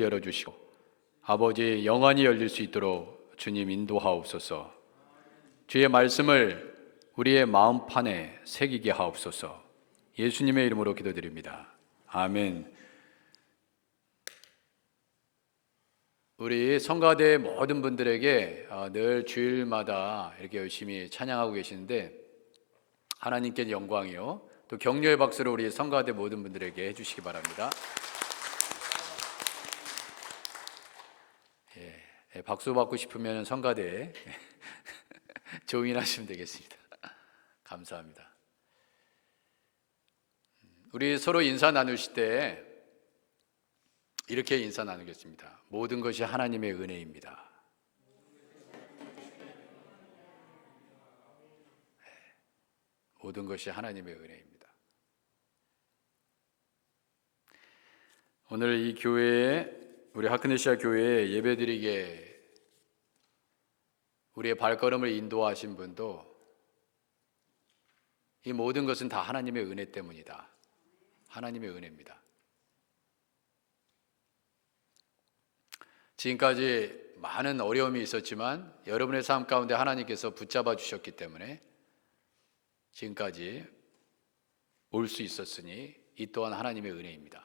열어주시고 아버지 영안이 열릴 수 있도록 주님 인도하옵소서. 주의 말씀을 우리의 마음판에 새기게 하옵소서. 예수님의 이름으로 기도드립니다. 아멘. 우리 성가대 모든 분들에게 늘 주일마다 이렇게 열심히 찬양하고 계시는데 하나님께 영광이요 또 격려의 박수를 우리 성가대 모든 분들에게 해주시기 바랍니다. 박수 받고 싶으면 성가대에 조인하시면 되겠습니다. 감사합니다. 우리 서로 인사 나누실 때 이렇게 인사 나누겠습니다. 모든 것이 하나님의 은혜입니다. 모든 것이 하나님의 은혜입니다. 오늘 이 교회에 우리 하크네시아 교회에 예배드리게 우리의 발걸음을 인도하신 분도 이 모든 것은 다 하나님의 은혜 때문이다. 하나님의 은혜입니다. 지금까지 많은 어려움이 있었지만 여러분의 삶 가운데 하나님께서 붙잡아 주셨기 때문에 지금까지 올 수 있었으니 이 또한 하나님의 은혜입니다.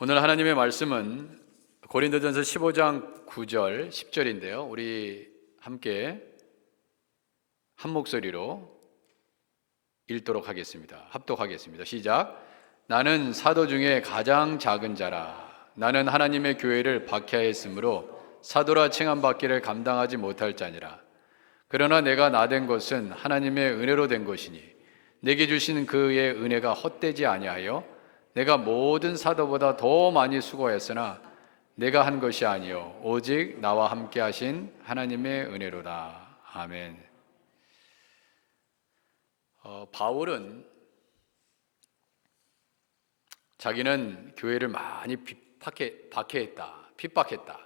오늘 하나님의 말씀은 고린도전서 15장 9절 10절인데요 우리 함께 한 목소리로 읽도록 하겠습니다. 합독하겠습니다. 시작. 나는 사도 중에 가장 작은 자라. 나는 하나님의 교회를 박해하였으므로 사도라 칭함받기를 감당하지 못할 자니라. 그러나 내가 나된 것은 하나님의 은혜로 된 것이니 내게 주신 그의 은혜가 헛되지 아니하여 내가 모든 사도보다 더 많이 수고했으나 내가 한 것이 아니요 오직 나와 함께 하신 하나님의 은혜로다. 아멘. 바울은 자기는 교회를 많이 박해했다, 핍박했다.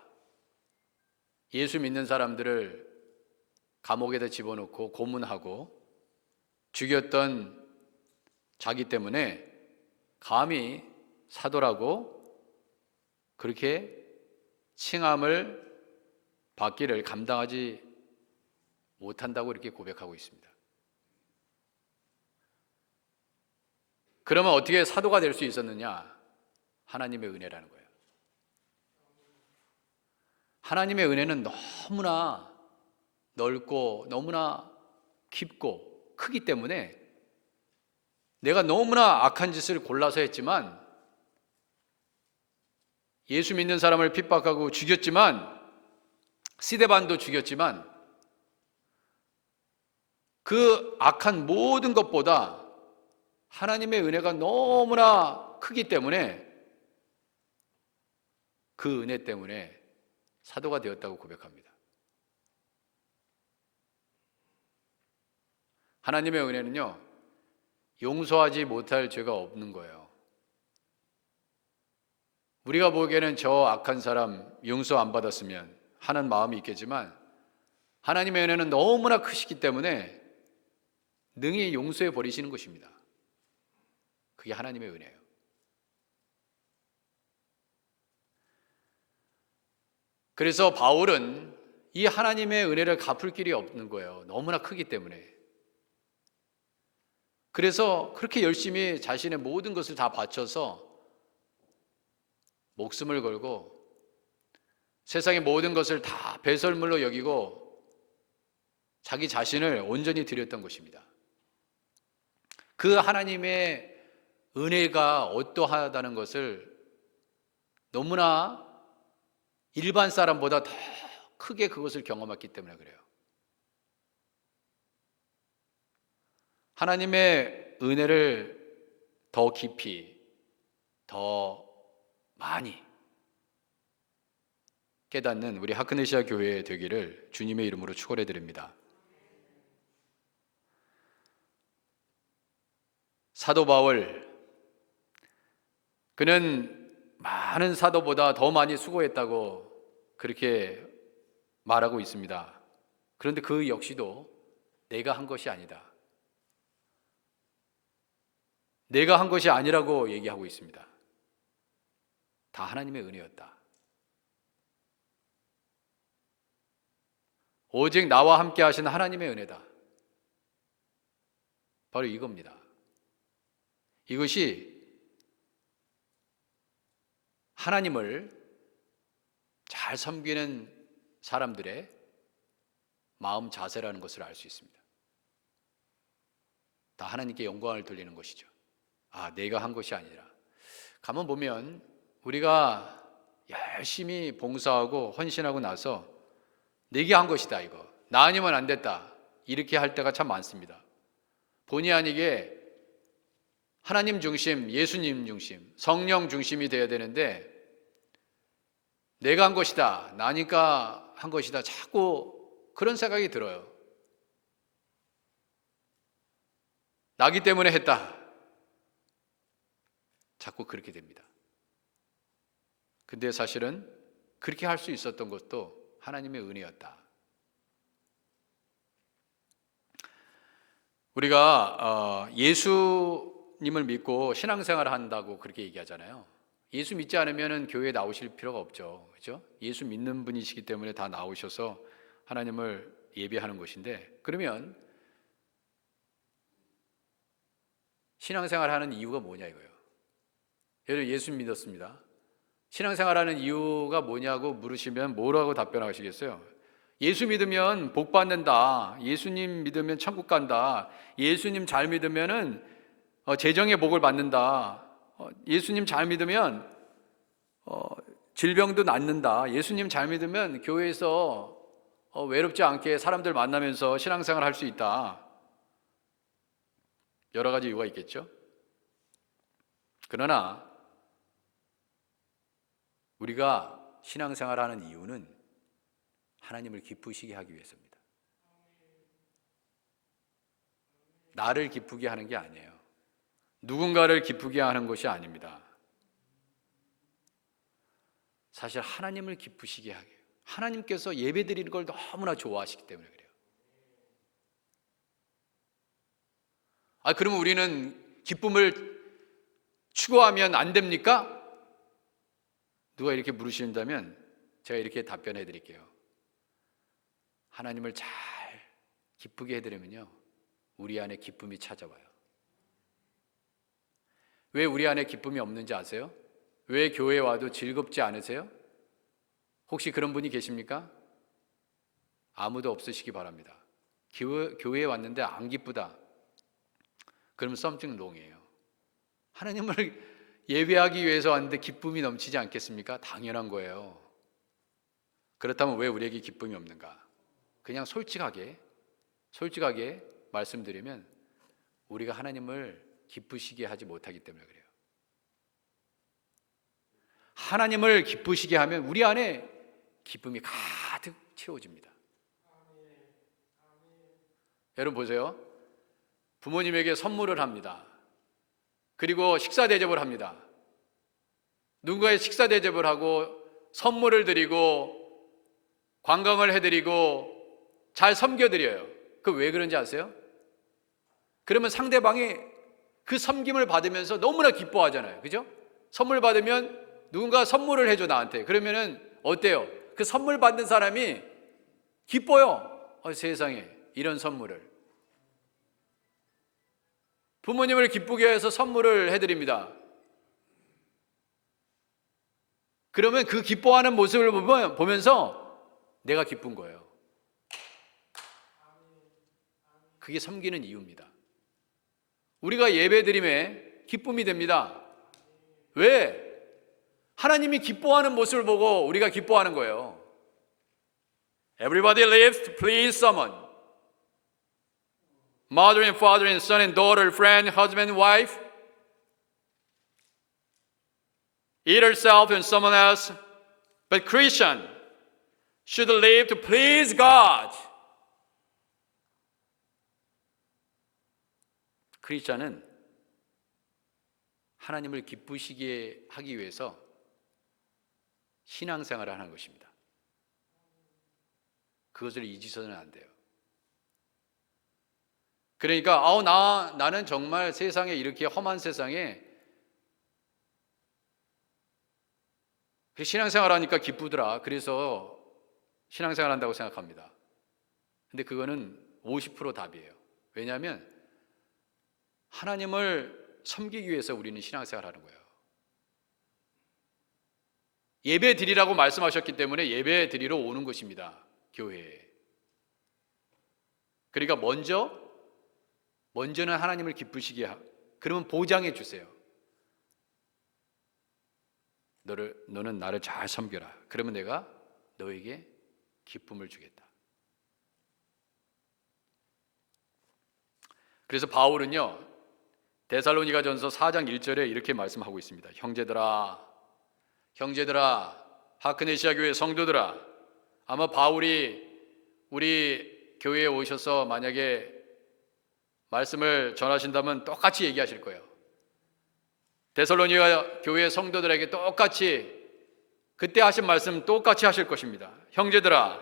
예수 믿는 사람들을 감옥에다 집어넣고 고문하고 죽였던 자기 때문에 감히 사도라고 그렇게 칭함을 받기를 감당하지 못한다고 이렇게 고백하고 있습니다. 그러면 어떻게 사도가 될 수 있었느냐? 하나님의 은혜라는 거예요. 하나님의 은혜는 너무나 넓고 너무나 깊고 크기 때문에 내가 너무나 악한 짓을 골라서 했지만 예수 믿는 사람을 핍박하고 죽였지만 스데반도 죽였지만 그 악한 모든 것보다 하나님의 은혜가 너무나 크기 때문에 그 은혜 때문에 사도가 되었다고 고백합니다. 하나님의 은혜는요 용서하지 못할 죄가 없는 거예요. 우리가 보기에는 저 악한 사람 용서 안 받았으면 하는 마음이 있겠지만 하나님의 은혜는 너무나 크시기 때문에 능히 용서해 버리시는 것입니다. 그게 하나님의 은혜예요. 그래서 바울은 이 하나님의 은혜를 갚을 길이 없는 거예요. 너무나 크기 때문에. 그래서 그렇게 열심히 자신의 모든 것을 다 바쳐서 목숨을 걸고 세상의 모든 것을 다 배설물로 여기고 자기 자신을 온전히 드렸던 것입니다. 그 하나님의 은혜가 어떠하다는 것을 너무나 일반 사람보다 더 크게 그것을 경험했기 때문에 그래요. 하나님의 은혜를 더 깊이, 더 많이 깨닫는 우리 하크네시아 교회 되기를 주님의 이름으로 축원해 드립니다. 사도 바울, 그는 많은 사도보다 더 많이 수고했다고 그렇게 말하고 있습니다. 그런데 그 역시도 내가 한 것이 아니다. 내가 한 것이 아니라고 얘기하고 있습니다. 다 하나님의 은혜였다. 오직 나와 함께 하시는 하나님의 은혜다. 바로 이겁니다. 이것이 하나님을 잘 섬기는 사람들의 마음 자세라는 것을 알 수 있습니다. 다 하나님께 영광을 돌리는 것이죠. 내가 한 것이 아니라. 가만 보면 우리가 열심히 봉사하고 헌신하고 나서 내가 한 것이다, 이거 나 아니면 안 됐다, 이렇게 할 때가 참 많습니다. 본의 아니게 하나님 중심, 예수님 중심, 성령 중심이 되어야 되는데 내가 한 것이다, 나니까 한 것이다, 자꾸 그런 생각이 들어요. 나기 때문에 했다, 자꾸 그렇게 됩니다. 근데 사실은 그렇게 할 수 있었던 것도 하나님의 은혜였다. 우리가 예수님을 믿고 신앙생활을 한다고 그렇게 얘기하잖아요. 예수 믿지 않으면 교회에 나오실 필요가 없죠. 그렇죠? 예수 믿는 분이시기 때문에 다 나오셔서 하나님을 예배하는 것인데, 그러면 신앙생활 하는 이유가 뭐냐 이거예요. 예를 들어 예수 믿었습니다. 신앙생활 하는 이유가 뭐냐고 물으시면 뭐라고 답변하시겠어요? 예수 믿으면 복 받는다, 예수님 믿으면 천국 간다, 예수님 잘 믿으면은 재정의 복을 받는다, 예수님 잘 믿으면 질병도 낫는다, 예수님 잘 믿으면 교회에서 외롭지 않게 사람들 만나면서 신앙생활 할 수 있다. 여러 가지 이유가 있겠죠. 그러나 우리가 신앙생활 하는 이유는 하나님을 기쁘시게 하기 위해서입니다. 나를 기쁘게 하는 게 아니에요. 누군가를 기쁘게 하는 것이 아닙니다. 사실 하나님을 기쁘시게 하게 해요. 하나님께서 예배드리는 걸 너무나 좋아하시기 때문에 그래요. 그러면 우리는 기쁨을 추구하면 안 됩니까? 누가 이렇게 물으신다면 제가 이렇게 답변해 드릴게요. 하나님을 잘 기쁘게 해드리면요, 우리 안에 기쁨이 찾아와요. 왜 우리 안에 기쁨이 없는지 아세요? 왜 교회에 와도 즐겁지 않으세요? 혹시 그런 분이 계십니까? 아무도 없으시기 바랍니다. 교회에 왔는데 안 기쁘다, 그러면 something wrong이에요. 하나님을 예배하기 위해서 왔는데 기쁨이 넘치지 않겠습니까? 당연한 거예요. 그렇다면 왜 우리에게 기쁨이 없는가? 그냥 솔직하게 말씀드리면 우리가 하나님을 기쁘시게 하지 못하기 때문에 그래요. 하나님을 기쁘시게 하면 우리 안에 기쁨이 가득 채워집니다. 여러분 보세요. 부모님에게 선물을 합니다. 그리고 식사 대접을 합니다. 누군가의 식사 대접을 하고 선물을 드리고 관광을 해드리고 잘 섬겨드려요. 그 왜 그런지 아세요? 그러면 상대방이 그 섬김을 받으면서 너무나 기뻐하잖아요. 그죠? 선물 받으면 누군가 선물을 해줘 나한테. 그러면은 어때요? 그 선물 받는 사람이 기뻐요. 세상에 이런 선물을. 부모님을 기쁘게 해서 선물을 해드립니다. 그러면 그 기뻐하는 모습을 보면서 내가 기쁜 거예요. 그게 섬기는 이유입니다. 우리가 예배드림에 기쁨이 됩니다. 왜? 하나님이 기뻐하는 모습을 보고 우리가 기뻐하는 거예요. Everybody lives to please someone. Mother and father and son and daughter, friend, husband and wife. Either self and someone else. But Christian should live to please God. 크리스찬은 하나님을 기쁘시게 하기 위해서 신앙생활을 하는 것입니다. 그것을 잊으셔서는 안 돼요. 그러니까 나는 정말 세상에, 이렇게 험한 세상에 신앙생활 하니까 기쁘더라. 그래서 신앙생활 한다고 생각합니다. 근데 그거는 50% 답이에요. 왜냐하면 하나님을 섬기기 위해서 우리는 신앙생활 하는 거예요. 예배 드리라고 말씀하셨기 때문에 예배 드리러 오는 것입니다. 교회에. 그러니까 먼저는 하나님을 기쁘시게 그러면 보장해 주세요. 너는 나를 잘 섬겨라. 그러면 내가 너에게 기쁨을 주겠다. 그래서 바울은요, 데살로니가전서 4장 1절에 이렇게 말씀하고 있습니다. 형제들아, 하크네시아 교회 성도들아. 아마 바울이 우리 교회에 오셔서 만약에 말씀을 전하신다면 똑같이 얘기하실 거예요. 데살로니가 교회 성도들에게 똑같이 그때 하신 말씀 똑같이 하실 것입니다. 형제들아,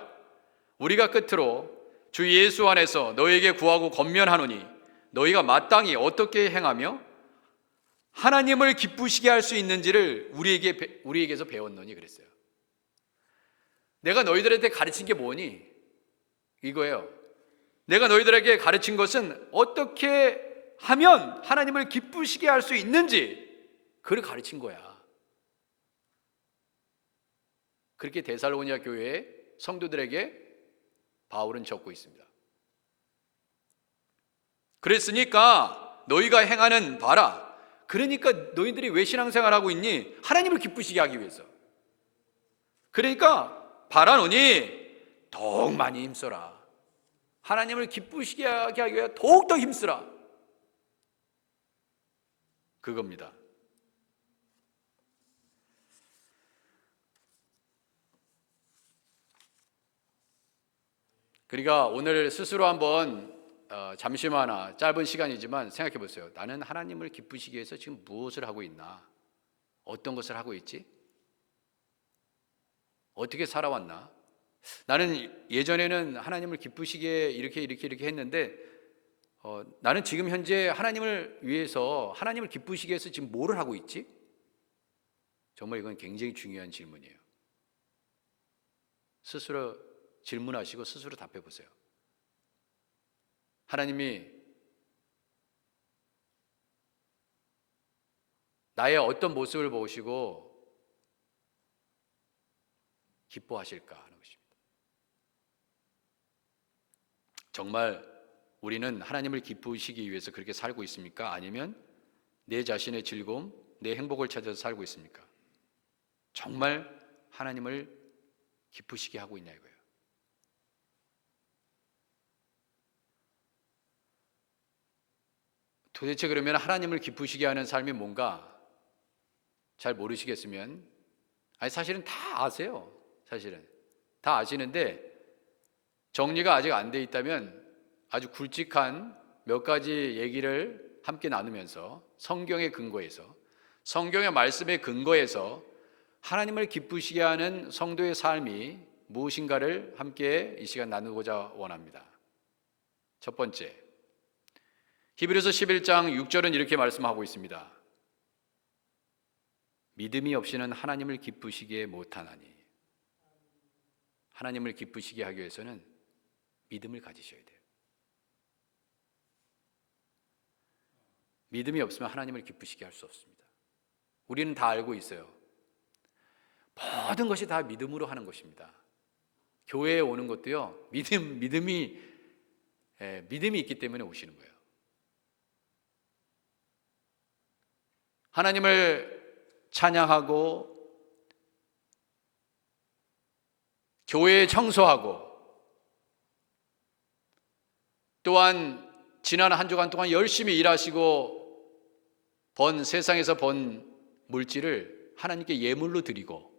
우리가 끝으로 주 예수 안에서 너에게 구하고 권면하노니 너희가 마땅히 어떻게 행하며 하나님을 기쁘시게 할 수 있는지를 우리에게서 배웠노니 그랬어요. 내가 너희들한테 가르친 게 뭐니? 이거예요. 내가 너희들에게 가르친 것은 어떻게 하면 하나님을 기쁘시게 할 수 있는지 그걸 가르친 거야. 그렇게 데살로니가 교회의 성도들에게 바울은 적고 있습니다. 그랬으니까 너희가 행하는 바라. 그러니까 너희들이 왜 신앙생활하고 있니? 하나님을 기쁘시게 하기 위해서. 그러니까 바라노니 더욱 많이 힘써라. 하나님을 기쁘시게 하기 위해 더욱더 힘쓰라. 그겁니다. 그러니까 오늘 스스로 한번 잠시만 짧은 시간이지만 생각해 보세요. 나는 하나님을 기쁘시게 해서 지금 무엇을 하고 있나? 어떤 것을 하고 있지? 어떻게 살아왔나? 나는 예전에는 하나님을 기쁘시게 이렇게 했는데 나는 지금 현재 하나님을 위해서 하나님을 기쁘시게 해서 지금 뭐를 하고 있지? 정말 이건 굉장히 중요한 질문이에요. 스스로 질문하시고 스스로 답해 보세요. 하나님이 나의 어떤 모습을 보시고 기뻐하실까 하는 것입니다. 정말 우리는 하나님을 기쁘시기 위해서 그렇게 살고 있습니까? 아니면 내 자신의 즐거움, 내 행복을 찾아서 살고 있습니까? 정말 하나님을 기쁘시게 하고 있냐 이거예요. 도대체 그러면 하나님을 기쁘시게 하는 삶이 뭔가 잘 모르시겠으면 사실은 다 아세요. 사실은 다 아시는데 정리가 아직 안 돼 있다면 아주 굵직한 몇 가지 얘기를 함께 나누면서 성경의 근거에서 성경의 말씀의 근거에서 하나님을 기쁘시게 하는 성도의 삶이 무엇인가를 함께 이 시간 나누고자 원합니다. 첫 번째, 히브리서 11장 6절은 이렇게 말씀하고 있습니다. 믿음이 없이는 하나님을 기쁘시게 못하나니. 하나님을 기쁘시게 하기 위해서는 믿음을 가지셔야 돼요. 믿음이 없으면 하나님을 기쁘시게 할 수 없습니다. 우리는 다 알고 있어요. 모든 것이 다 믿음으로 하는 것입니다. 교회에 오는 것도요, 믿음이 있기 때문에 오시는 거예요. 하나님을 찬양하고 교회에 청소하고 또한 지난 한 주간 동안 열심히 일하시고 세상에서 번 물질을 하나님께 예물로 드리고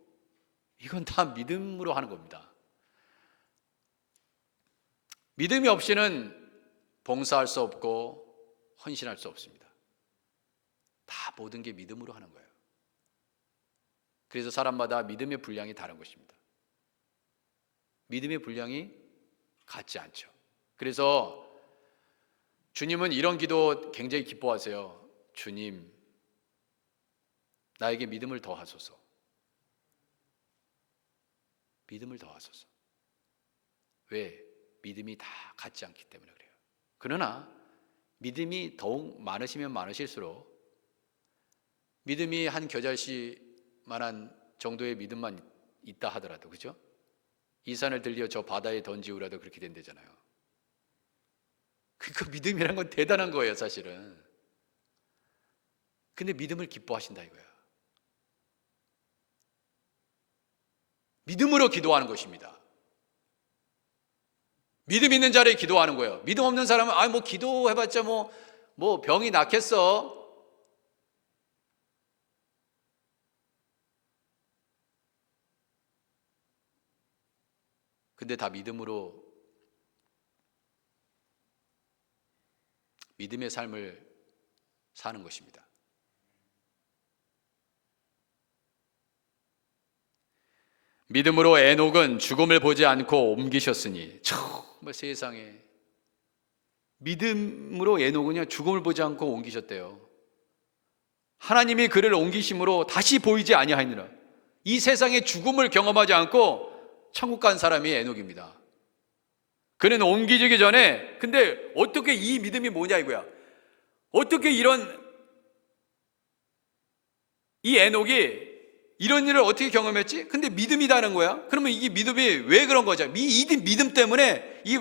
이건 다 믿음으로 하는 겁니다. 믿음이 없이는 봉사할 수 없고 헌신할 수 없습니다. 다 모든 게 믿음으로 하는 거예요. 그래서 사람마다 믿음의 분량이 다른 것입니다. 믿음의 분량이 같지 않죠. 그래서 주님은 이런 기도 굉장히 기뻐하세요. 주님, 나에게 믿음을 더하소서. 믿음을 더하소서. 왜? 믿음이 다 같지 않기 때문에 그래요. 그러나 믿음이 더욱 많으시면 많으실수록, 믿음이 한 겨자씨만한 정도의 믿음만 있다 하더라도, 그죠? 이 산을 들려 저 바다에 던지우라도 그렇게 된다잖아요. 그 믿음이란 건 대단한 거예요, 사실은. 근데 믿음을 기뻐하신다 이거야. 믿음으로 기도하는 것입니다. 믿음 있는 자리에 기도하는 거예요. 믿음 없는 사람은 뭐 기도해봤자 뭐 병이 낫겠어. 근데 다 믿음으로, 믿음의 삶을 사는 것입니다. 믿음으로 에녹은 죽음을 보지 않고 옮기셨으니, 정말 세상에, 믿음으로 에녹은요 죽음을 보지 않고 옮기셨대요. 하나님이 그를 옮기심으로 다시 보이지 아니하니라. 이 세상의 죽음을 경험하지 않고 천국 간 사람이 에녹입니다. 그는 옮기지기 전에, 근데 어떻게 이 믿음이 뭐냐 이거야. 어떻게 이 에녹이 이런 일을 어떻게 경험했지? 근데 믿음이다는 거야. 그러면 이게 믿음이 왜 그런 거죠? 이 믿음 때문에, 이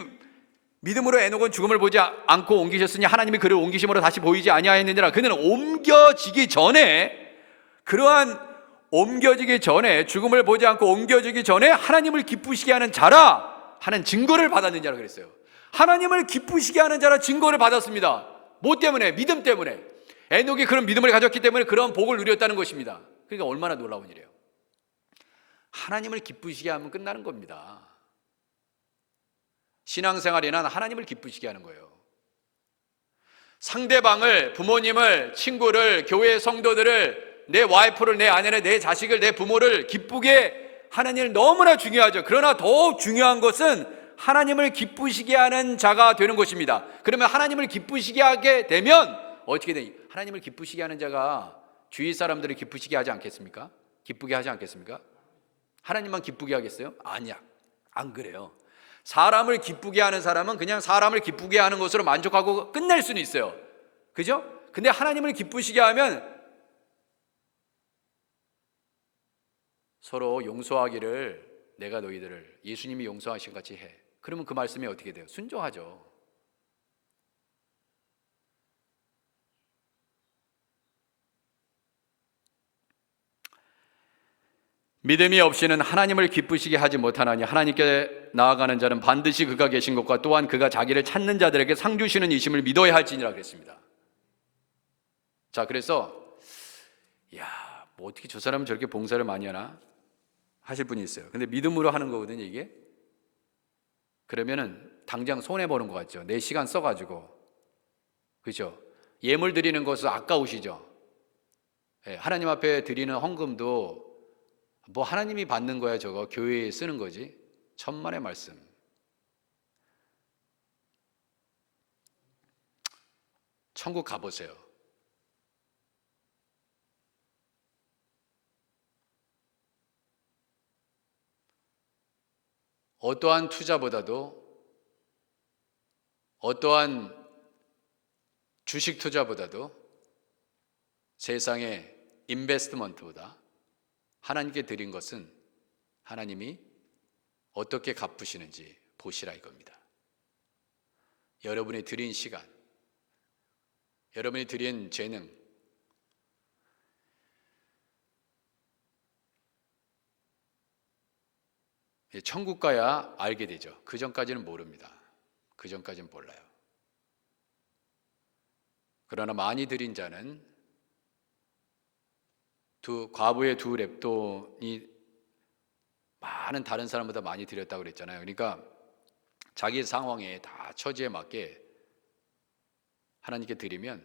믿음으로 에녹은 죽음을 보지 않고 옮기셨으니 하나님이 그를 옮기심으로 다시 보이지 아니하였느니라. 그는 옮겨지기 전에, 그러한 옮겨지기 전에, 죽음을 보지 않고 옮겨지기 전에 하나님을 기쁘시게 하는 자라 하는 증거를 받았느냐고 그랬어요. 하나님을 기쁘시게 하는 자라 증거를 받았습니다. 뭐 때문에? 믿음 때문에. 에녹이 그런 믿음을 가졌기 때문에 그런 복을 누렸다는 것입니다. 그러니까 얼마나 놀라운 일이에요. 하나님을 기쁘시게 하면 끝나는 겁니다. 신앙생활이란 하나님을 기쁘시게 하는 거예요. 상대방을, 부모님을, 친구를, 교회 성도들을, 내 와이프를, 내 아내를, 내 자식을, 내 부모를 기쁘게 하는 일 너무나 중요하죠. 그러나 더 중요한 것은 하나님을 기쁘시게 하는 자가 되는 것입니다. 그러면 하나님을 기쁘시게 하게 되면 어떻게 되니? 하나님을 기쁘시게 하는 자가 주위 사람들을 기쁘시게 하지 않겠습니까? 기쁘게 하지 않겠습니까? 하나님만 기쁘게 하겠어요? 아니야, 안 그래요. 사람을 기쁘게 하는 사람은 그냥 사람을 기쁘게 하는 것으로 만족하고 끝낼 수는 있어요. 그죠? 근데 하나님을 기쁘시게 하면 서로 용서하기를, 내가 너희들을 예수님이 용서하신 같이 해. 그러면 그 말씀이 어떻게 돼요? 순종하죠. 믿음이 없이는 하나님을 기쁘시게 하지 못하나니 하나님께 나아가는 자는 반드시 그가 계신 것과 또한 그가 자기를 찾는 자들에게 상 주시는 이심을 믿어야 할지니라 그랬습니다. 자, 그래서 뭐 어떻게 저 사람은 저렇게 봉사를 많이 하나 하실 분이 있어요. 근데 믿음으로 하는 거거든요, 이게. 그러면은 당장 손해 보는 것 같죠. 내 시간 써가지고, 그죠? 예물 드리는 것은 아까우시죠. 하나님 앞에 드리는 헌금도 뭐 하나님이 받는 거야, 저거 교회에 쓰는 거지. 천만의 말씀. 천국 가보세요. 어떠한 투자보다도, 어떠한 주식 투자보다도, 세상의 인베스트먼트보다 하나님께 드린 것은 하나님이 어떻게 갚으시는지 보시라 이겁니다. 여러분이 드린 시간, 여러분이 드린 재능, 천국 가야 알게 되죠. 그 전까지는 모릅니다. 그 전까지는 몰라요. 그러나 많이 드린 자는, 과부의 두 렙돈이 많은 다른 사람보다 많이 드렸다고 그랬잖아요. 그러니까 자기 상황에 다 처지에 맞게 하나님께 드리면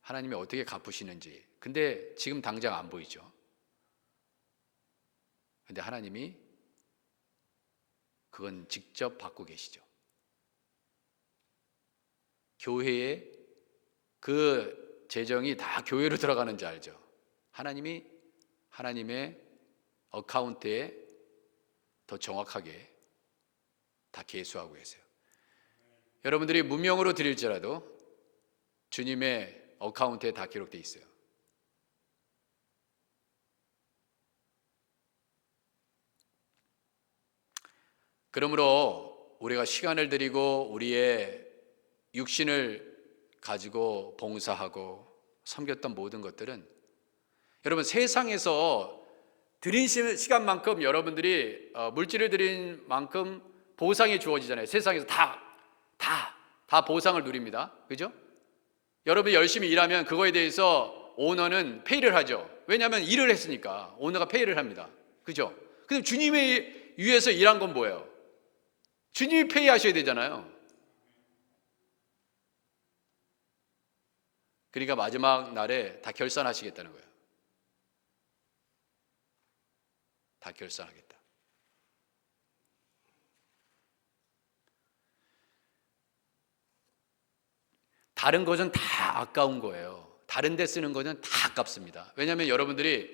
하나님이 어떻게 갚으시는지, 근데 지금 당장 안 보이죠. 근데 하나님이 그건 직접 받고 계시죠. 교회에 그 재정이 다 교회로 들어가는 줄 알죠. 하나님이 하나님의 어카운트에 더 정확하게 다 계수하고 계세요. 여러분들이 무명으로 드릴지라도 주님의 어카운트에 다 기록되어 있어요. 그러므로 우리가 시간을 들이고 우리의 육신을 가지고 봉사하고 섬겼던 모든 것들은 여러분 세상에서 드린 시간만큼 여러분들이 물질을 드린 만큼 보상이 주어지잖아요. 세상에서 다 보상을 누립니다. 그죠? 여러분이 열심히 일하면 그거에 대해서 오너는 페이를 하죠. 왜냐하면 일을 했으니까 오너가 페이를 합니다. 그죠? 근데 주님의 위해서 일한 건 뭐예요? 주님이 페이 하셔야 되잖아요. 그러니까 마지막 날에 다 결산하시겠다는 거예요. 다 결산하겠다. 다른 것은 다 아까운 거예요. 다른 데 쓰는 것은 다 아깝습니다. 왜냐하면 여러분들이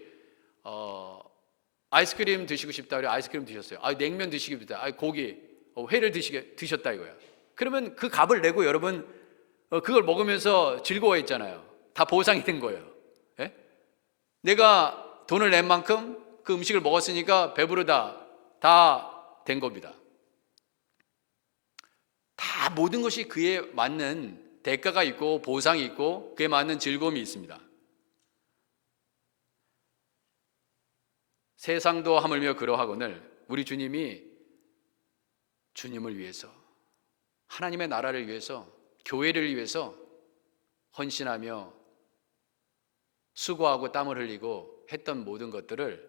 아이스크림 드시고 싶다 그래 아이스크림 드셨어요. 냉면 드시고 싶다. 고기, 회를 드셨다 이거야. 그러면 그 값을 내고 여러분 그걸 먹으면서 즐거워했잖아요. 다 보상이 된 거예요. 예? 내가 돈을 낸 만큼 그 음식을 먹었으니까 배부르다. 다 된 겁니다. 다 모든 것이 그에 맞는 대가가 있고 보상이 있고 그에 맞는 즐거움이 있습니다. 세상도 하물며 그러하거늘 우리 주님이 주님을 위해서 하나님의 나라를 위해서 교회를 위해서 헌신하며 수고하고 땀을 흘리고 했던 모든 것들을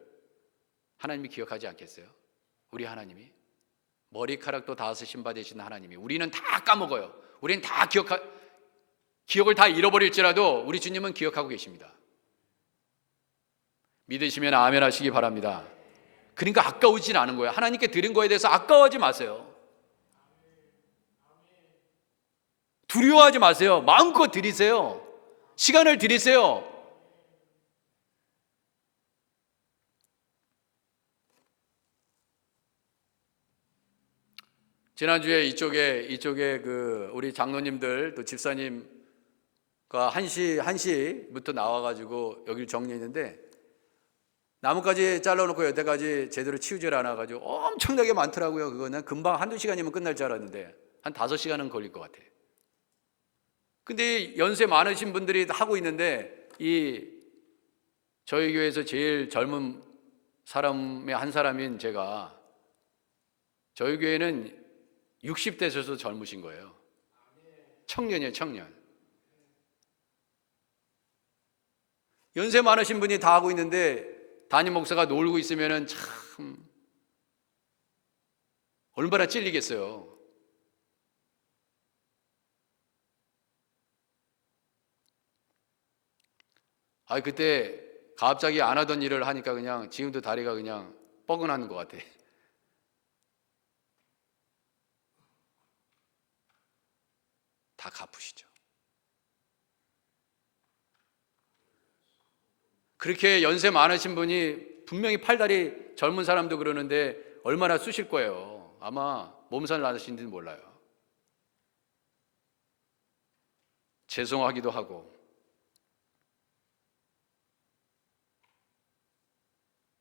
하나님이 기억하지 않겠어요? 우리 하나님이 머리카락도 다섯 신바 되시는 하나님이 우리는 다 까먹어요. 우리는 다 기억을 다 잃어버릴지라도 우리 주님은 기억하고 계십니다. 믿으시면 아멘 하시기 바랍니다. 그러니까 아까우진 않은 거예요. 하나님께 드린 거에 대해서 아까워하지 마세요. 두려워하지 마세요. 마음껏 드리세요. 시간을 드리세요. 지난주에 이쪽에 그 우리 장로님들 또 집사님과 1시부터 나와가지고 여기를 정리했는데 나뭇가지 잘라놓고 여태까지 제대로 치우질 않아가지고 엄청나게 많더라고요. 그거는 금방 한두 시간이면 끝날 줄 알았는데 한 5시간은 걸릴 것 같아요. 근데 연세 많으신 분들이 하고 있는데 저희 교회에서 제일 젊은 사람의 한 사람인 제가 저희 교회는 60대셔서 젊으신 거예요. 청년이에요, 청년. 연세 많으신 분이 다 하고 있는데 담임 목사가 놀고 있으면은 참 얼마나 찔리겠어요. 그때 갑자기 안 하던 일을 하니까 그냥 지금도 다리가 그냥 뻐근한 것 같아. 다 갚으시죠. 그렇게 연세 많으신 분이 분명히 팔다리 젊은 사람도 그러는데 얼마나 쑤실 거예요. 아마 몸살 나시는지는 몰라요. 죄송하기도 하고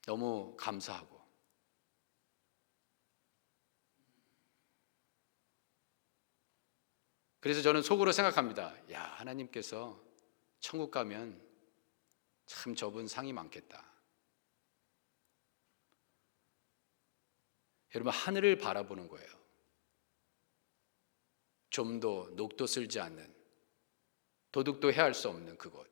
너무 감사하고 그래서 저는 속으로 생각합니다. 야, 하나님께서 천국 가면 참 저분 상이 많겠다. 여러분 하늘을 바라보는 거예요. 좀도 녹도 쓸지 않는 도둑도 해할 수 없는 그곳.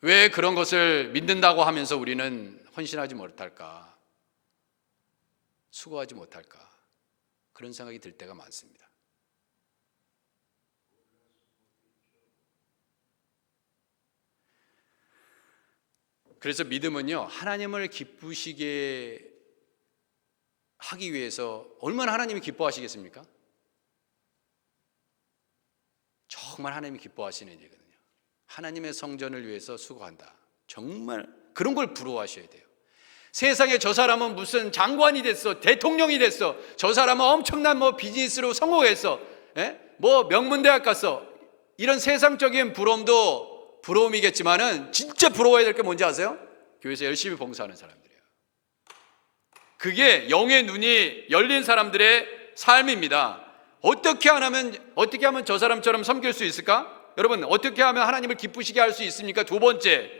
왜 그런 것을 믿는다고 하면서 우리는 헌신하지 못할까? 수고하지 못할까? 그런 생각이 들 때가 많습니다. 그래서 믿음은요, 하나님을 기쁘시게 하기 위해서 얼마나 하나님이 기뻐하시겠습니까? 정말 하나님이 기뻐하시는 일이거든요. 하나님의 성전을 위해서 수고한다. 정말 그런 걸 부러워하셔야 돼요. 세상에 저 사람은 무슨 장관이 됐어, 대통령이 됐어, 저 사람은 엄청난 비즈니스로 성공했어, 뭐 명문대학 갔어. 이런 세상적인 부러움도 부러움이겠지만은 진짜 부러워야 될 게 뭔지 아세요? 교회에서 열심히 봉사하는 사람들이에요. 그게 영의 눈이 열린 사람들의 삶입니다. 어떻게 하면 저 사람처럼 섬길 수 있을까? 여러분, 어떻게 하면 하나님을 기쁘시게 할 수 있습니까? 두 번째,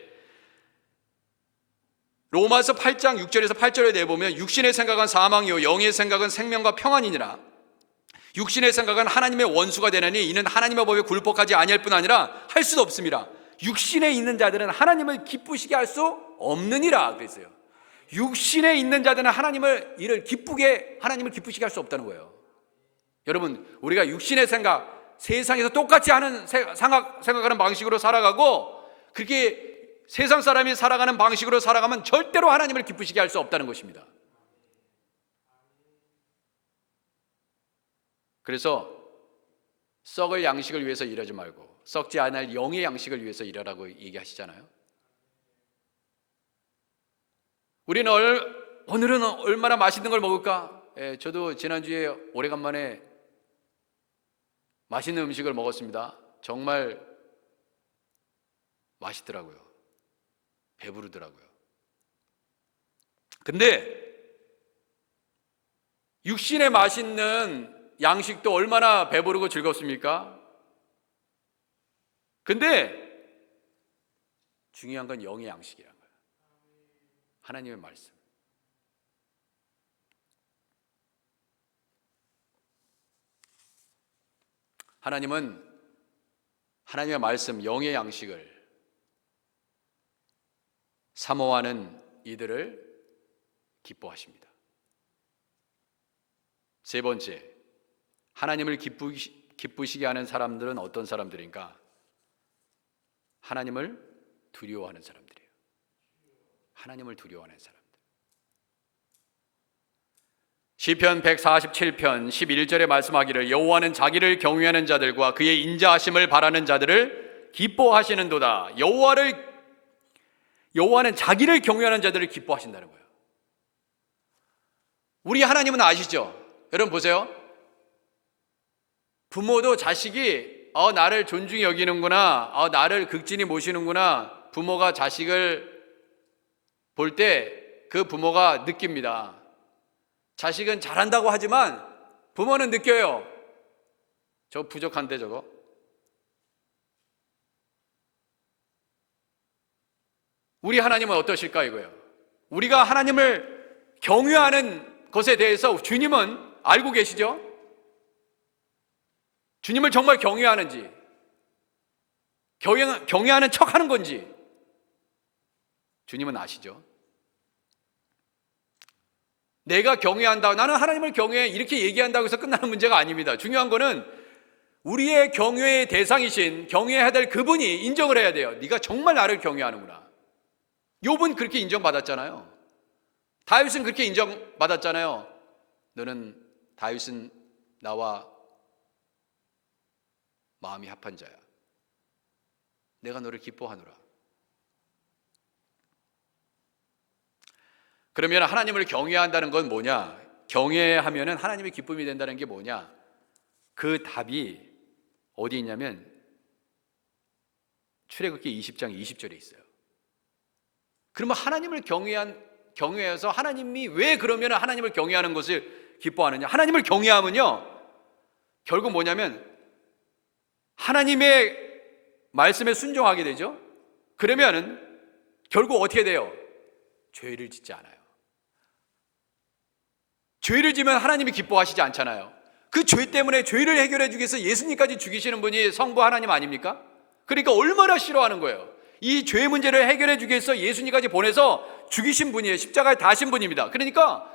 로마서 8장 6절에서 8절에 내보면 육신의 생각은 사망이요 영의 생각은 생명과 평안이니라. 육신의 생각은 하나님의 원수가 되나니 이는 하나님의 법에 굴복하지 아니할 뿐 아니라 할 수도 없습니다. 육신에 있는 자들은 하나님을 기쁘시게 할 수 없느니라 그랬어요. 육신에 있는 자들은 하나님을 기쁘시게 할 수 없다는 거예요. 여러분, 우리가 육신의 생각, 세상에서 똑같이 하는 생각하는 방식으로 살아가고 그렇게 세상 사람이 살아가는 방식으로 살아가면 절대로 하나님을 기쁘시게 할 수 없다는 것입니다. 그래서 썩을 양식을 위해서 일하지 말고 썩지 않을 영의 양식을 위해서 일하라고 얘기하시잖아요. 우리는 오늘은 얼마나 맛있는 걸 먹을까? 저도 지난주에 오래간만에 맛있는 음식을 먹었습니다. 정말 맛있더라고요. 배부르더라고요. 근데 육신에 맛있는 양식도 얼마나 배부르고 즐겁습니까? 근데 중요한 건 영의 양식이란 거예요. 하나님의 말씀. 하나님은 하나님의 말씀, 영의 양식을 사모하는 이들을 기뻐하십니다. 세 번째, 하나님을 기쁘시게 하는 사람들은 어떤 사람들인가? 하나님을 두려워하는 사람들이에요. 하나님을 두려워하는 사람들. 시편 147편 11절에 말씀하기를 여호와는 자기를 경외하는 자들과 그의 인자하심을 바라는 자들을 기뻐하시는도다. 여호와는 자기를 경외하는 자들을 기뻐하신다는 거예요. 우리 하나님은 아시죠? 여러분 보세요. 부모도 자식이 나를 존중히 여기는구나, 나를 극진히 모시는구나, 부모가 자식을 볼 때 그 부모가 느낍니다. 자식은 잘한다고 하지만 부모는 느껴요. 저 부족한데 저거. 우리 하나님은 어떠실까 이거예요. 우리가 하나님을 경외하는 것에 대해서 주님은 알고 계시죠? 주님을 정말 경외하는지, 경외하는 척 하는 건지 주님은 아시죠? 내가 경외한다, 나는 하나님을 경외해, 이렇게 얘기한다고 해서 끝나는 문제가 아닙니다. 중요한 거는 우리의 경외의 대상이신, 경외해야 될 그분이 인정을 해야 돼요. 네가 정말 나를 경외하는구나. 욥은 그렇게 인정받았잖아요. 다윗은 그렇게 인정받았잖아요. 다윗은 나와 마음이 합한 자야. 내가 너를 기뻐하노라. 그러면 하나님을 경외한다는 건 뭐냐? 경외하면 하나님의 기쁨이 된다는 게 뭐냐? 그 답이 어디 있냐면 출애굽기 20장 20절에 있어요. 그러면 하나님을 경외해서 하나님이 왜 그러면 하나님을 경외하는 것을 기뻐하느냐? 하나님을 경외하면요, 결국 뭐냐면 하나님의 말씀에 순종하게 되죠. 그러면은 결국 어떻게 돼요? 죄를 짓지 않아요. 죄를 지면 하나님이 기뻐하시지 않잖아요. 그 죄 때문에 죄를 해결해 주기 위해서 예수님까지 죽이시는 분이 성부 하나님 아닙니까? 그러니까 얼마나 싫어하는 거예요. 이 죄 문제를 해결해 주기 위해서 예수님까지 보내서 죽이신 분이에요. 십자가에 다신 분입니다. 그러니까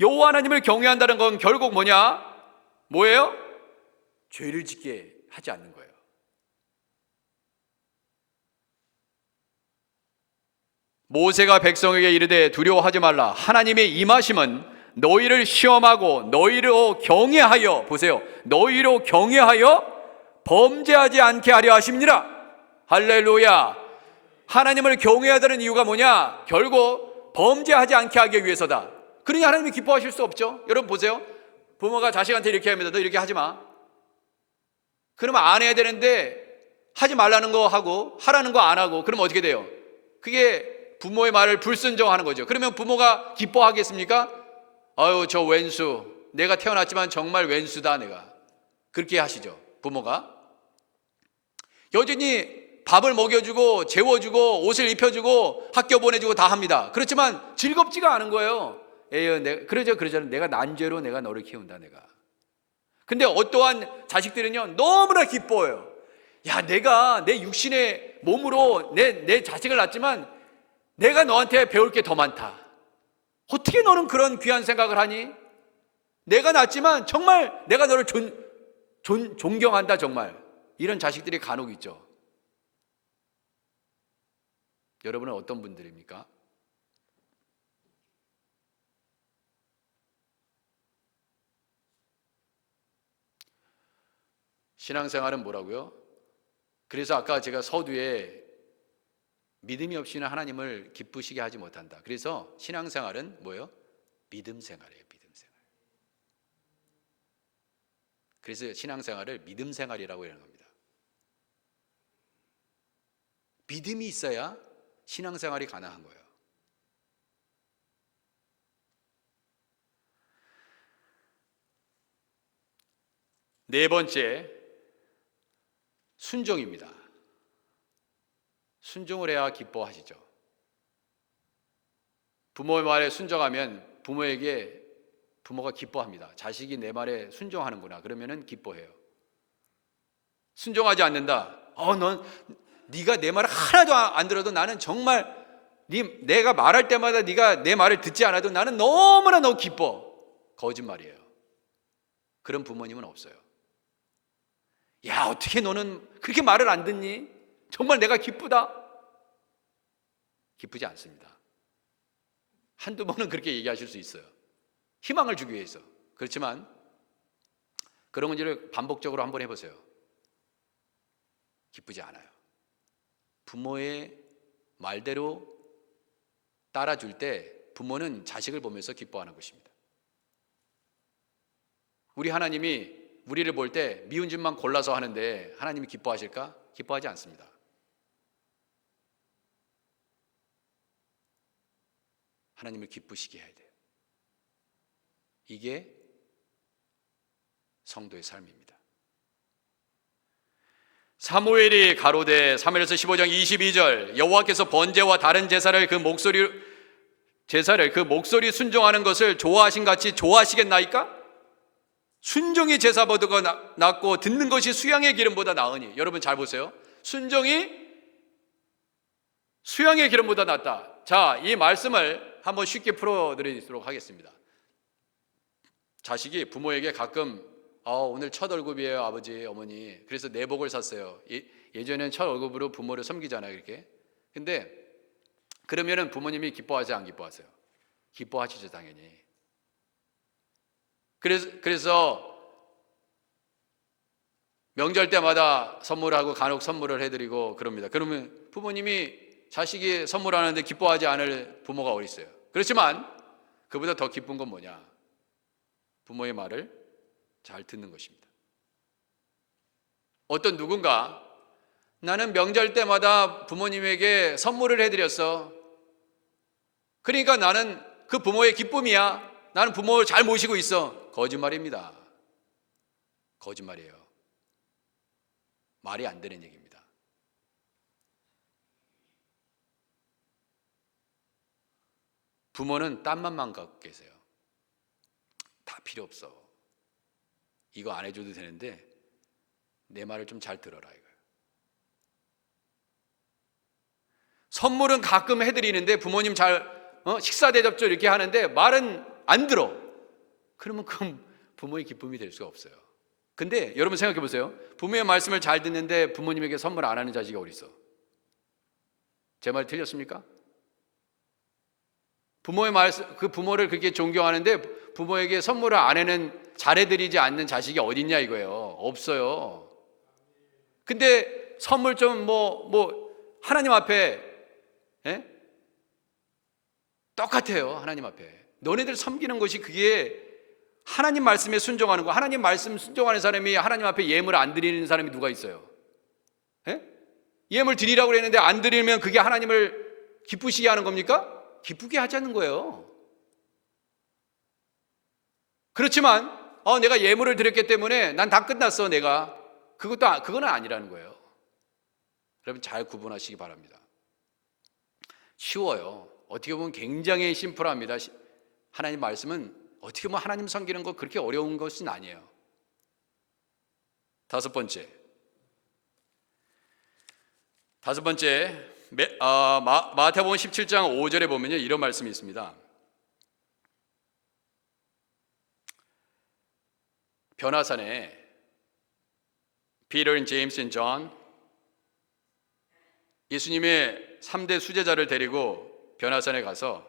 여호와 하나님을 경외한다는 건 결국 뭐예요? 죄를 짓게 하지 않는 거예요. 모세가 백성에게 이르되 두려워하지 말라. 하나님의 임하심은 너희를 시험하고 너희로 경외하여, 보세요, 너희로 경외하여 범죄하지 않게 하려 하심니라. 할렐루야. 하나님을 경외하다는 이유가 뭐냐? 결국 범죄하지 않게 하기 위해서다. 그러니 하나님이 기뻐하실 수 없죠. 여러분 보세요. 부모가 자식한테 이렇게 합니다. 너 이렇게 하지 마. 그러면 안 해야 되는데 하지 말라는 거 하고 하라는 거 안 하고, 그러면 어떻게 돼요? 그게 부모의 말을 불순종하는 거죠. 그러면 부모가 기뻐하겠습니까? 아유, 저 왼수, 내가 태어났지만 정말 왼수다 내가. 그렇게 하시죠, 부모가. 여전히 밥을 먹여주고 재워주고 옷을 입혀주고 학교 보내주고 다 합니다. 그렇지만 즐겁지가 않은 거예요. 에휴, 그러잖아요. 내가 난죄로 내가 너를 키운다 내가. 근데 어떠한 자식들은요 너무나 기뻐해요. 야, 내가 내 육신의 몸으로 내 자식을 낳았지만 내가 너한테 배울 게 더 많다. 어떻게 너는 그런 귀한 생각을 하니? 내가 낳았지만 정말 내가 너를 존경한다 정말. 이런 자식들이 간혹 있죠. 여러분은 어떤 분들입니까? 신앙생활은 뭐라고요? 그래서 아까 제가 서두에 믿음이 없이는 하나님을 기쁘시게 하지 못한다. 그래서 신앙생활은 뭐예요? 믿음 생활이에요. 믿음 생활. 그래서 신앙생활을 믿음 생활이라고 하는 겁니다. 믿음이 있어야 신앙생활이 가능한 거예요. 네 번째, 순종입니다. 순종을 해야 기뻐하시죠. 부모의 말에 순종하면 부모가 기뻐합니다. 자식이 내 말에 순종하는구나. 그러면은 기뻐해요. 순종하지 않는다. 네가 내 말을 하나도 안 들어도 나는 정말 내가 말할 때마다 네가 내 말을 듣지 않아도 나는 너무나 너무 기뻐. 거짓말이에요. 그런 부모님은 없어요. 야, 어떻게 너는 그렇게 말을 안 듣니? 정말 내가 기쁘다. 기쁘지 않습니다. 한두 번은 그렇게 얘기하실 수 있어요. 희망을 주기 위해서. 그렇지만 그런 문제를 반복적으로 한번 해보세요. 기쁘지 않아요. 부모의 말대로 따라줄 때 부모는 자식을 보면서 기뻐하는 것입니다. 우리 하나님이 우리를 볼 때 미운 짓만 골라서 하는데 하나님이 기뻐하실까? 기뻐하지 않습니다. 하나님을 기쁘시게 해야 돼요. 이게 성도의 삶입니다. 사무엘이 가로되, 사무엘서 15장 22절, 여호와께서 번제와 다른 제사를 그 목소리 순종하는 것을 좋아하신 같이 좋아하시겠나이까? 순종이 제사보다 낫고 듣는 것이 수양의 기름보다 나으니. 여러분 잘 보세요. 순종이 수양의 기름보다 낫다. 자, 이 말씀을 한번 쉽게 풀어드리도록 하겠습니다. 자식이 부모에게 가끔 오늘 첫 월급이에요 아버지 어머니, 그래서 내복을 샀어요. 예전에는 첫 월급으로 부모를 섬기잖아요 이렇게. 근데 그러면은 부모님이 기뻐하지 안 기뻐하세요? 기뻐하시죠 당연히. 그래서 명절 때마다 선물하고 간혹 선물을 해드리고 그럽니다. 그러면 부모님이 자식이 선물하는데 기뻐하지 않을 부모가 어디 있어요? 그렇지만 그보다 더 기쁜 건 뭐냐? 부모의 말을 잘 듣는 것입니다. 어떤 누군가 나는 명절 때마다 부모님에게 선물을 해드렸어. 그러니까 나는 그 부모의 기쁨이야. 나는 부모를 잘 모시고 있어. 거짓말입니다. 거짓말이에요. 말이 안 되는 얘기입니다. 부모는 딴맘만 갖고 계세요. 다 필요 없어. 이거 안 해줘도 되는데 내 말을 좀 잘 들어라 이거예요. 선물은 가끔 해드리는데 부모님 식사 대접죠 이렇게 하는데 말은 안 들어. 그러면 그건 부모의 기쁨이 될 수가 없어요. 근데 여러분 생각해 보세요. 부모의 말씀을 잘 듣는데 부모님에게 선물 안 하는 자식이 어디 있어? 제 말 틀렸습니까? 부모의 그 부모를 그렇게 존경하는데 부모에게 선물을 안 해는 잘해드리지 않는 자식이 어디 있냐 이거예요. 없어요. 근데 선물 좀 하나님 앞에 똑같아요. 하나님 앞에 너네들 섬기는 것이 그게 하나님 말씀에 순종하는 거. 하나님 말씀 순종하는 사람이 하나님 앞에 예물 안 드리는 사람이 누가 있어요? 예? 예물 드리라고 그랬는데 안 드리면 그게 하나님을 기쁘시게 하는 겁니까? 기쁘게 하지 않는 거예요. 그렇지만 내가 예물을 드렸기 때문에 난 다 끝났어. 내가 그거는 아니라는 거예요. 여러분 잘 구분하시기 바랍니다. 쉬워요. 어떻게 보면 굉장히 심플합니다. 하나님 말씀은 어떻게 보면 하나님 섬기는 거 그렇게 어려운 것은 아니에요. 다섯 번째, 마태복음 17장 5절에 보면요 이런 말씀이 있습니다. 변화산에 Peter, James and John, 예수님의 3대 수제자를 데리고 변화산에 가서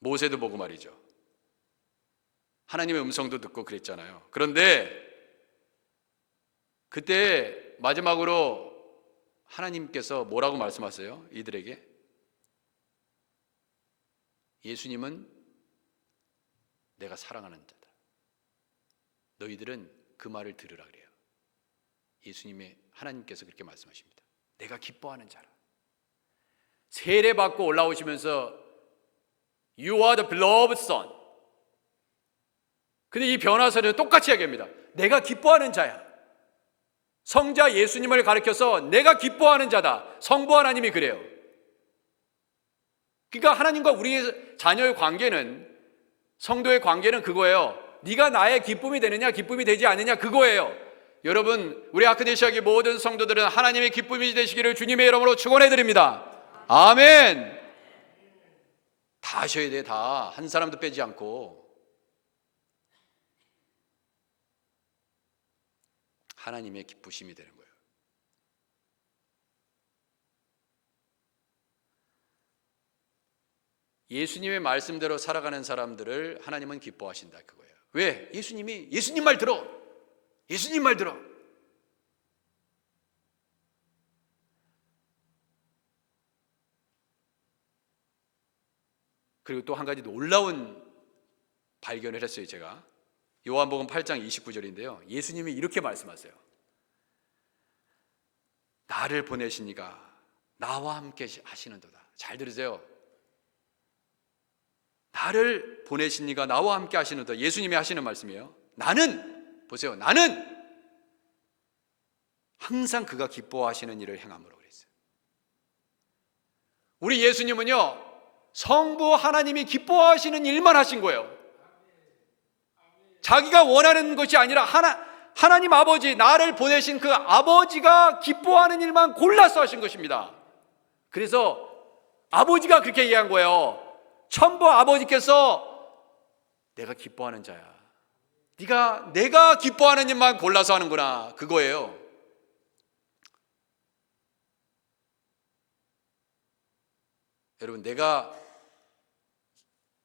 모세도 보고 말이죠. 하나님의 음성도 듣고 그랬잖아요. 그런데 그때 마지막으로 하나님께서 뭐라고 말씀하세요? 이들에게 예수님은 내가 사랑하는 자다. 너희들은 그 말을 들으라 그래요. 예수님의 하나님께서 그렇게 말씀하십니다. 내가 기뻐하는 자라. 세례 받고 올라오시면서 You are the beloved son. 근데 이 변화사는 똑같이 얘기합니다. 내가 기뻐하는 자야. 성자 예수님을 가리켜서 내가 기뻐하는 자다. 성부 하나님이 그래요. 그러니까 하나님과 우리의 자녀의 관계는, 성도의 관계는 그거예요. 네가 나의 기쁨이 되느냐 기쁨이 되지 않느냐 그거예요. 여러분 우리 아크데시아의 모든 성도들은 하나님의 기쁨이 되시기를 주님의 이름으로 축원해드립니다. 아멘. 다 하셔야 돼. 다 한 사람도 빼지 않고. 하나님의 기쁘심이 되는 거예요. 예수님의 말씀대로 살아가는 사람들을 하나님은 기뻐하신다 그거예요. 왜? 예수님 말 들어. 예수님 말 들어. 그리고 또 한 가지 놀라운 발견을 했어요. 제가 요한복음 8장 29절인데요 예수님이 이렇게 말씀하세요. 나를 보내신 이가 나와 함께 하시는도다. 잘 들으세요. 나를 보내신 이가 나와 함께 하시는도다. 예수님이 하시는 말씀이에요. 나는 보세요. 나는 항상 그가 기뻐하시는 일을 행함으로 그랬어요. 우리 예수님은요 성부 하나님이 기뻐하시는 일만 하신 거예요. 자기가 원하는 것이 아니라 하나님 아버지, 나를 보내신 그 아버지가 기뻐하는 일만 골라서 하신 것입니다. 그래서 아버지가 그렇게 이해한 거예요. 천부 아버지께서 내가 기뻐하는 자야. 내가 기뻐하는 일만 골라서 하는구나. 그거예요. 여러분 내가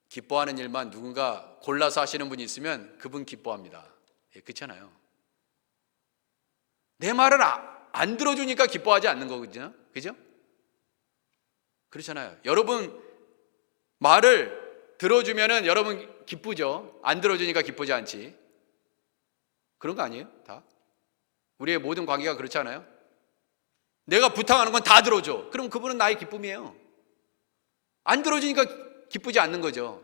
기뻐하는 일만 누군가 골라서 하시는 분이 있으면 그분 기뻐합니다. 그렇잖아요. 내 말을 안 들어주니까 기뻐하지 않는 거거든요. 그죠? 그렇잖아요. 여러분 말을 들어주면은 여러분 기쁘죠. 안 들어주니까 기쁘지 않지. 그런 거 아니에요? 다 우리의 모든 관계가 그렇지 않아요? 내가 부탁하는 건 다 들어줘. 그럼 그분은 나의 기쁨이에요. 안 들어주니까 기쁘지 않는 거죠.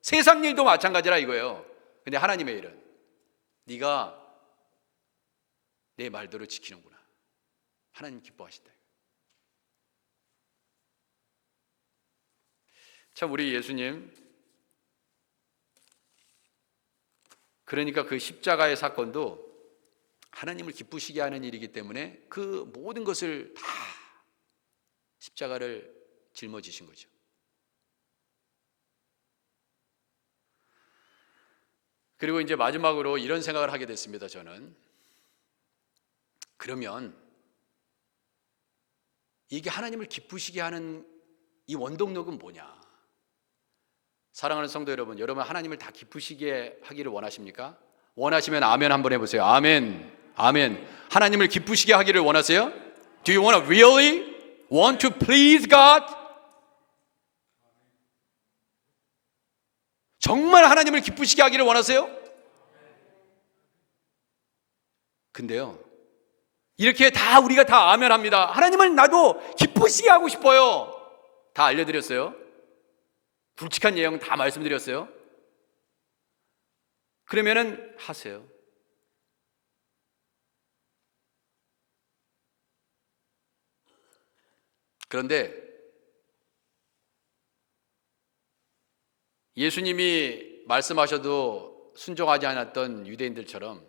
세상 일도 마찬가지라 이거예요. 근데 하나님의 일은 네가 내 말대로 지키는구나. 하나님 기뻐하신다. 참 우리 예수님, 그러니까 그 십자가의 사건도 하나님을 기쁘시게 하는 일이기 때문에 그 모든 것을 다 십자가를 짊어지신 거죠. 그리고 이제 마지막으로 이런 생각을 하게 됐습니다. 저는 그러면 이게 하나님을 기쁘시게 하는 이 원동력은 뭐냐? 사랑하는 성도 여러분, 여러분 하나님을 다 기쁘시게 하기를 원하십니까? 원하시면 아멘 한번 해보세요. 아멘, 아멘. 하나님을 기쁘시게 하기를 원하세요? Do you want to really Want to please God? 정말 하나님을 기쁘시게 하기를 원하세요? 근데요, 이렇게 다 우리가 다 아멘합니다. 하나님을 나도 기쁘시게 하고 싶어요. 다 알려드렸어요. 굵직한 내용 다 말씀드렸어요. 그러면은 하세요. 그런데 예수님이 말씀하셔도 순종하지 않았던 유대인들처럼,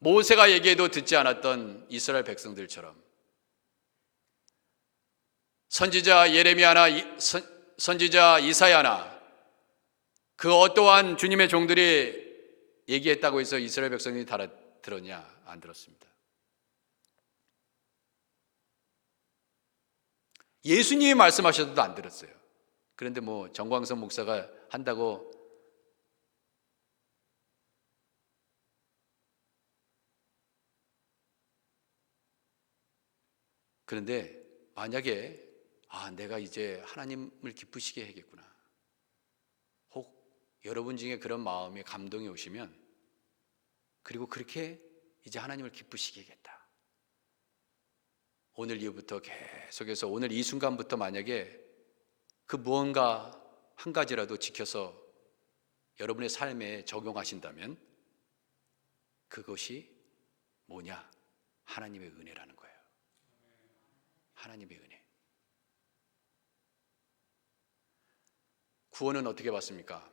모세가 얘기해도 듣지 않았던 이스라엘 백성들처럼, 선지자 예레미야나 선지자 이사야나 그 어떠한 주님의 종들이 얘기했다고 해서 이스라엘 백성이 다 들었냐? 안 들었습니다. 예수님이 말씀하셔도 안 들었어요. 그런데 뭐 정광석 목사가 한다고 그런데 만약에 내가 이제 하나님을 기쁘시게 해야겠구나, 혹 여러분 중에 그런 마음에 감동이 오시면, 그리고 그렇게 이제 하나님을 기쁘시게 해야겠다, 오늘 이후부터 계속해서 오늘 이 순간부터 만약에 그 무언가 한 가지라도 지켜서 여러분의 삶에 적용하신다면 그것이 뭐냐? 하나님의 은혜라는 거예요. 하나님의 은혜. 구원은 어떻게 받습니까?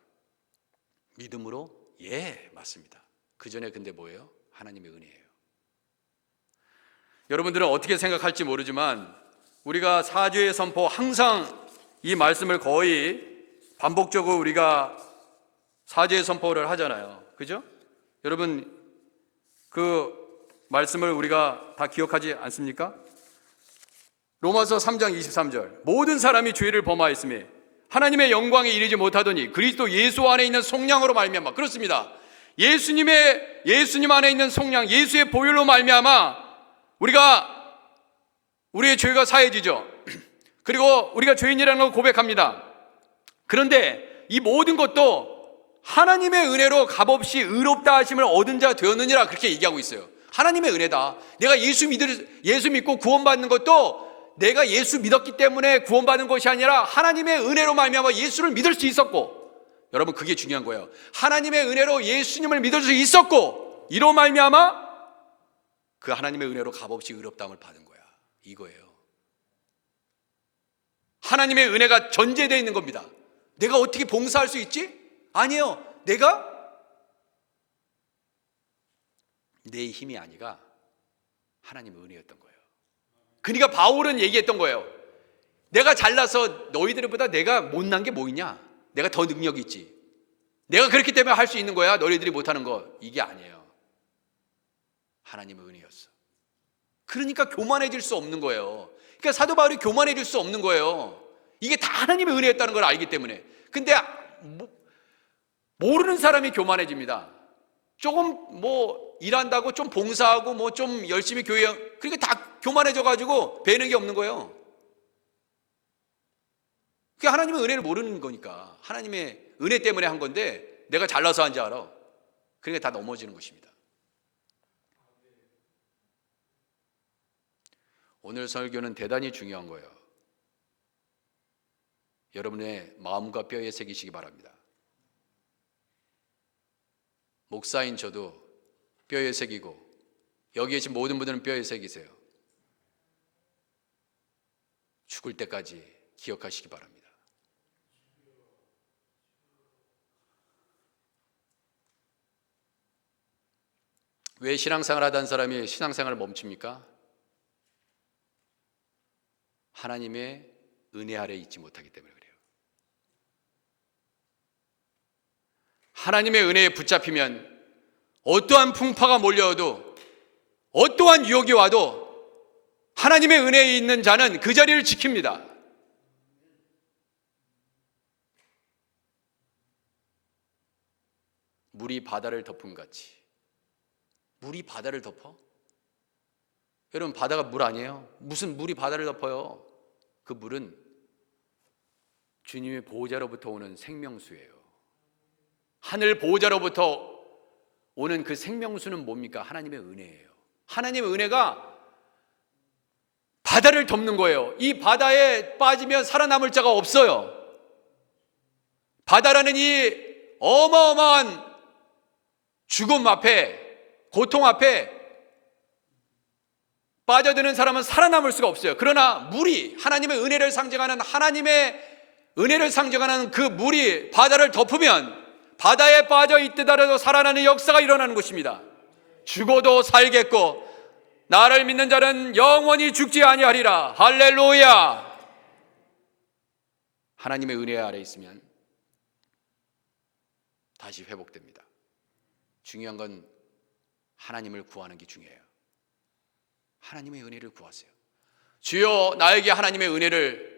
믿음으로? 예, 맞습니다. 그 전에 근데 뭐예요? 하나님의 은혜예요. 여러분들은 어떻게 생각할지 모르지만 우리가 사죄의 선포, 항상 이 말씀을 거의 반복적으로 우리가 사죄의 선포를 하잖아요. 그죠? 여러분 그 말씀을 우리가 다 기억하지 않습니까? 로마서 3장 23절, 모든 사람이 죄를 범하였으며 하나님의 영광에 이르지 못하더니 그리스도 예수 안에 있는 속량으로 말미암아. 그렇습니다. 예수님 안에 있는 속량, 예수의 보혈로 말미암아 우리의 죄가 사해지죠. 그리고 우리가 죄인이라는 걸 고백합니다. 그런데 이 모든 것도 하나님의 은혜로 값없이 의롭다 하심을 얻은 자 되었느니라, 그렇게 얘기하고 있어요. 하나님의 은혜다. 내가 예수 믿고 구원받는 것도 내가 예수 믿었기 때문에 구원받는 것이 아니라 하나님의 은혜로 말미암아 예수를 믿을 수 있었고, 여러분 그게 중요한 거예요. 하나님의 은혜로 예수님을 믿을 수 있었고, 이로 말미암아 그 하나님의 은혜로 값없이 의롭다함을 받은 거야, 이거예요. 하나님의 은혜가 전제되어 있는 겁니다. 내가 어떻게 봉사할 수 있지? 아니에요. 내가 내 힘이 아니라 하나님의 은혜였던 거예요. 그러니까 바울은 얘기했던 거예요. 내가 잘나서 너희들보다 내가 못난 게 뭐 있냐? 내가 더 능력이 있지. 내가 그렇기 때문에 할 수 있는 거야, 너희들이 못하는 거. 이게 아니에요. 하나님의 은혜였어. 그러니까 교만해질 수 없는 거예요. 그러니까 사도 바울이 교만해질 수 없는 거예요. 이게 다 하나님의 은혜였다는 걸 알기 때문에. 근데 모르는 사람이 교만해집니다. 조금 일한다고 좀 봉사하고 좀 열심히 교회, 그러니까 다 교만해져가지고 배는 게 없는 거예요. 그게 하나님의 은혜를 모르는 거니까. 하나님의 은혜 때문에 한 건데 내가 잘나서 한 줄 알아. 그러니까 다 넘어지는 것입니다. 오늘 설교는 대단히 중요한 거예요. 여러분의 마음과 뼈에 새기시기 바랍니다. 목사인 저도 뼈에 새기고, 여기 계신 모든 분들은 뼈에 새기세요. 죽을 때까지 기억하시기 바랍니다. 왜 신앙생활 하던 사람이 신앙생활을 멈춥니까? 하나님의 은혜 아래 있지 못하기 때문에 그래요. 하나님의 은혜에 붙잡히면 어떠한 풍파가 몰려와도, 어떠한 유혹이 와도 하나님의 은혜에 있는 자는 그 자리를 지킵니다. 물이 바다를 덮음 같이. 물이 바다를 덮어? 여러분, 바다가 물 아니에요? 무슨 물이 바다를 덮어요? 그 물은 주님의 보호자로부터 오는 생명수예요. 하늘 보호자로부터 오는 그 생명수는 뭡니까? 하나님의 은혜예요. 하나님의 은혜가 바다를 덮는 거예요. 이 바다에 빠지면 살아남을 자가 없어요. 바다라는 이 어마어마한 죽음 앞에, 고통 앞에 빠져드는 사람은 살아남을 수가 없어요. 그러나 물이, 하나님의 은혜를 상징하는, 하나님의 은혜를 상징하는 그 물이 바다를 덮으면 바다에 빠져 있더라도 살아나는 역사가 일어나는 것입니다. 죽어도 살겠고 나를 믿는 자는 영원히 죽지 아니하리라. 할렐루야. 하나님의 은혜 아래 있으면 다시 회복됩니다. 중요한 건 하나님을 구하는 게 중요해요. 하나님의 은혜를 구하세요. 주여 나에게 하나님의 은혜를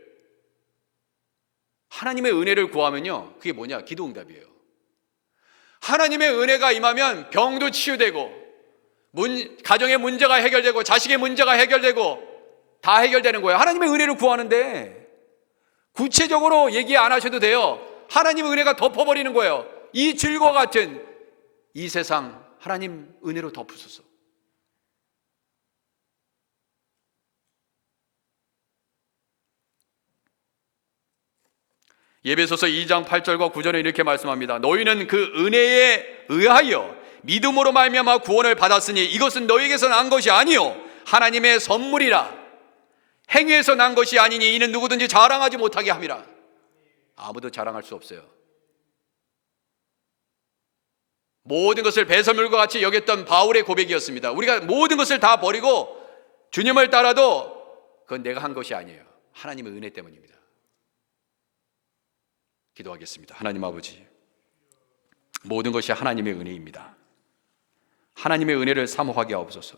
구하면요, 그게 뭐냐? 기도 응답이에요. 하나님의 은혜가 임하면 병도 치유되고 가정의 문제가 해결되고 자식의 문제가 해결되고 다 해결되는 거예요. 하나님의 은혜를 구하는데 구체적으로 얘기 안 하셔도 돼요. 하나님의 은혜가 덮어버리는 거예요. 이 질과 같은 이 세상 하나님 은혜로 덮으소서. 예배소서 2장 8절과 9절에 이렇게 말씀합니다. 너희는 그 은혜에 의하여 믿음으로 말미암아 구원을 받았으니 이것은 너희에게서 난 것이 아니요 하나님의 선물이라. 행위에서 난 것이 아니니 이는 누구든지 자랑하지 못하게 함이라. 아무도 자랑할 수 없어요. 모든 것을 배설물과 같이 여겼던 바울의 고백이었습니다. 우리가 모든 것을 다 버리고 주님을 따라도 그건 내가 한 것이 아니에요. 하나님의 은혜 때문입니다. 기도하겠습니다. 하나님 아버지, 모든 것이 하나님의 은혜입니다. 하나님의 은혜를 사모하게 하옵소서.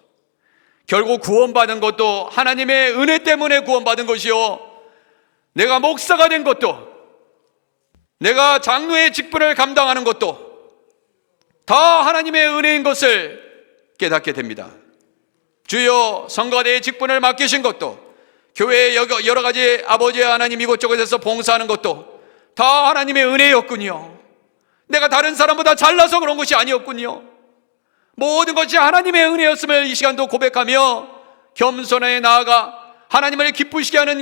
결국 구원받은 것도 하나님의 은혜 때문에 구원받은 것이요, 내가 목사가 된 것도, 내가 장로의 직분을 감당하는 것도 다 하나님의 은혜인 것을 깨닫게 됩니다. 주여 성가대의 직분을 맡기신 것도, 교회의 여러 가지 아버지 하나님 이곳저곳에서 봉사하는 것도 다 하나님의 은혜였군요. 내가 다른 사람보다 잘나서 그런 것이 아니었군요. 모든 것이 하나님의 은혜였음을 이 시간도 고백하며 겸손하게 나아가 하나님을 기쁘시게 하는